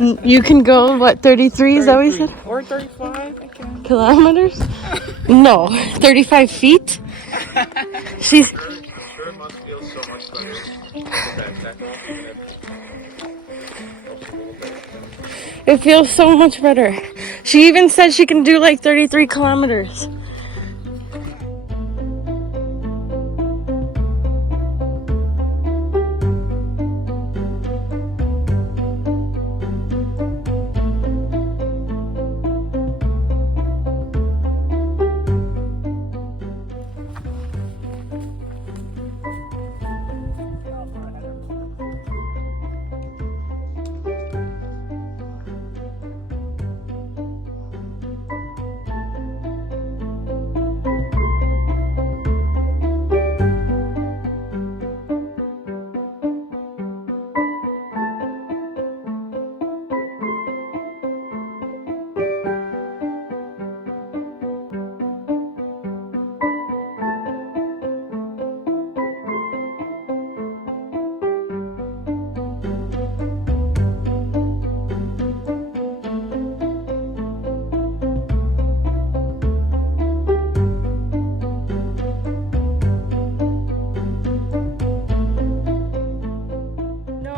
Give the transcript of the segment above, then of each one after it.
You can go, what, 33? Is that what you said? Or 35, I can. Kilometers? No, 35 feet? She's... Sure, it must feel so much better with the backpack off, even if just a little bit. It feels so much better. She even said she can do like 33 kilometers.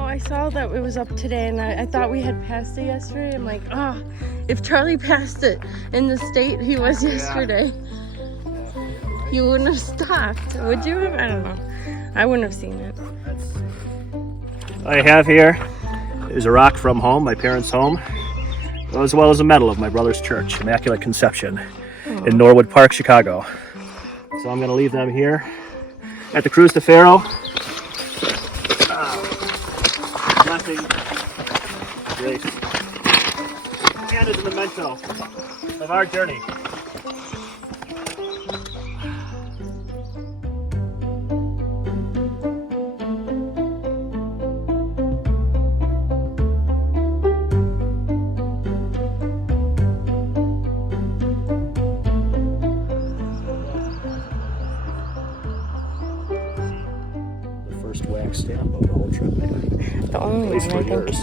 I saw that it was up today, and I thought we had passed it yesterday. I'm like, ah, if Charlie passed it in the state he was yesterday, you wouldn't have stopped, would you have? I don't know. I wouldn't have seen it. I have here is a rock from home, my parents' home, as well as a medal of my brother's church, Immaculate Conception, in Norwood Park, Chicago. So I'm going to leave them here at the Cruz de Ferro. Blessing, grace, and as a memento of our journey. The first wax stamp of the whole trip, maybe. The only At least one, I for think. yours.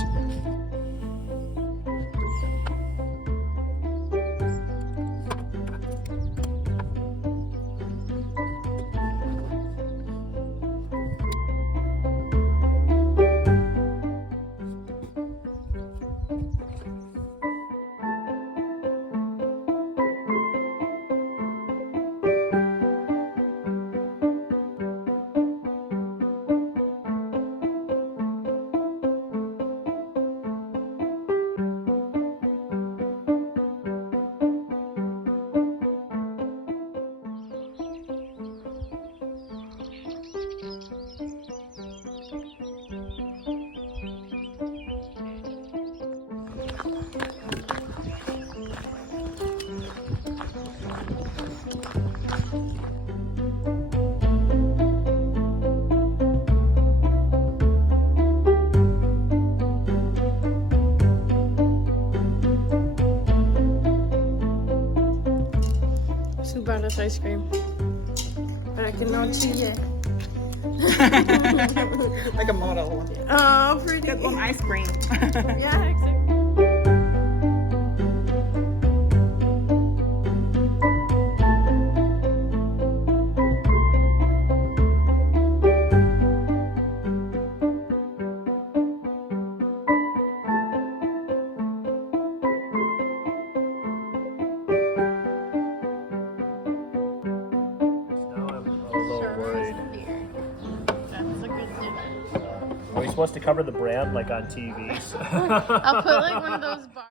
Soo bought us ice cream. But I cannot see it. Like a model. Oh, pretty. Good one ice cream. Yeah, exactly. Are we supposed to cover the brand like on TVs? I'll put like one of those bars.